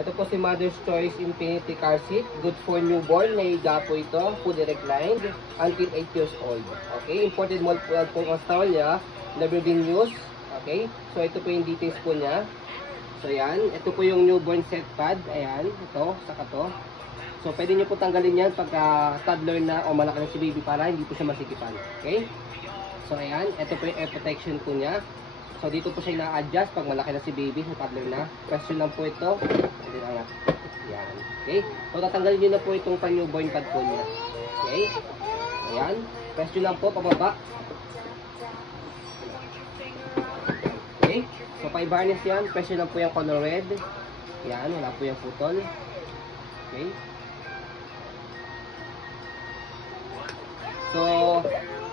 Ito po si Mother's Choice Infinity Car Seat. Good for newborn. May higa po ito. Fully reclined until 8 years old. Okay. Imported model po ang Australia. Never been used. Okay. So ito po yung details po niya. So yan. Ito po yung newborn set pad. Ayan. Ito. Saka to. So pwede nyo po tanggalin yan pagka toddler na o malaki na si baby para hindi po siya masikipan. Okay. So ayan. Ito po yung air protection po niya. So dito po siya na-adjust pag malaki na si baby, sa toddler na. Question lang po ito. And then angat. Yan. Okay. So tatanggalin nyo na po itong pan-newborn pad po niya. Okay. Ayan. Question lang po, pababa. Okay. So pa-varnish yan. Question lang po yung color red. Yan. Wala po yung putol. Okay. So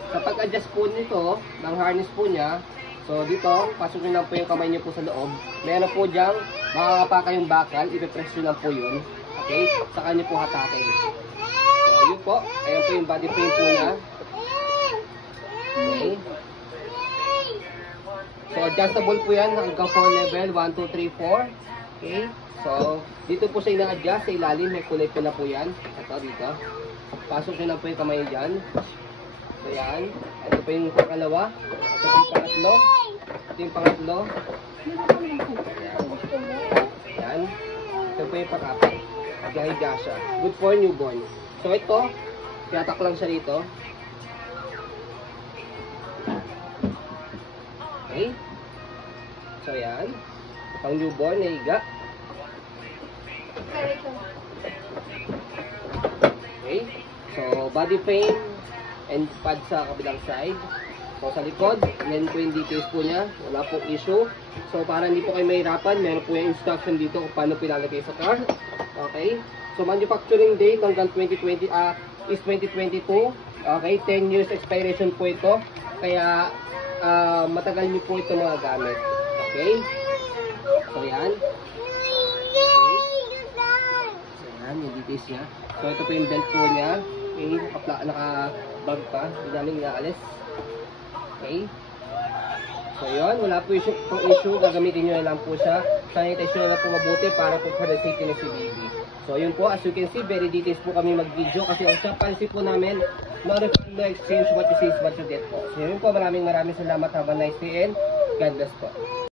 sa pag-adjust po nito, ng harness po niya, so dito, pasukin lang po yung kamay niyo po sa loob. Meron po diyang makakapa kayong bakal, ipipress nyo lang po yun. Okay? Saka nyo po hatakin. So yun po, ayan po yung body frame po niya. Okay? So adjustable po yan hanggang 4 level, 1, 2, 3, 4. Okay? So dito po siya ina-adjust sa ilalim, may kulay po na po yan. Ito dito. Pasok nyo lang po yung kamay dyan. So yan. Ito po yung pangalawa. Ito po yung pangatlo. Ito yung pangatlo. Yan. Ito po yung pang-apat. Naghahiga siya. Good for newborn. So ito, tiyatak lang siya dito. Okay. So yan. Pang newborn, nahiga. Okay. So body frame and pad sa kabilang side. So sa likod, yan po yung details po niya. Wala pong issue. So para hindi po kayo mahirapan, meron po yung instruction dito kung paano pinalagay sa car. Okay. So manufacturing date hanggang 2020 is 2022. Okay. 10 years expiration po ito. Kaya matagal niyo po ito mga gamit. Okay. So yan. Okay. So yan yung details niya. So ito po yung belt po niya. Okay. Naka-bag pa. Hindi namin naalis. Okay. So yun, wala po issue. Gagamitin nyo na lang po siya. Sanitation na lang po mabuti para po for the safety ng si baby. So yun po, as you can see, very details po kami mag-video. Kasi ang siya policy po namin, no refund, no exchange, what you see is what you get po. So yun po, maraming salamat. Have a nice day and God bless po.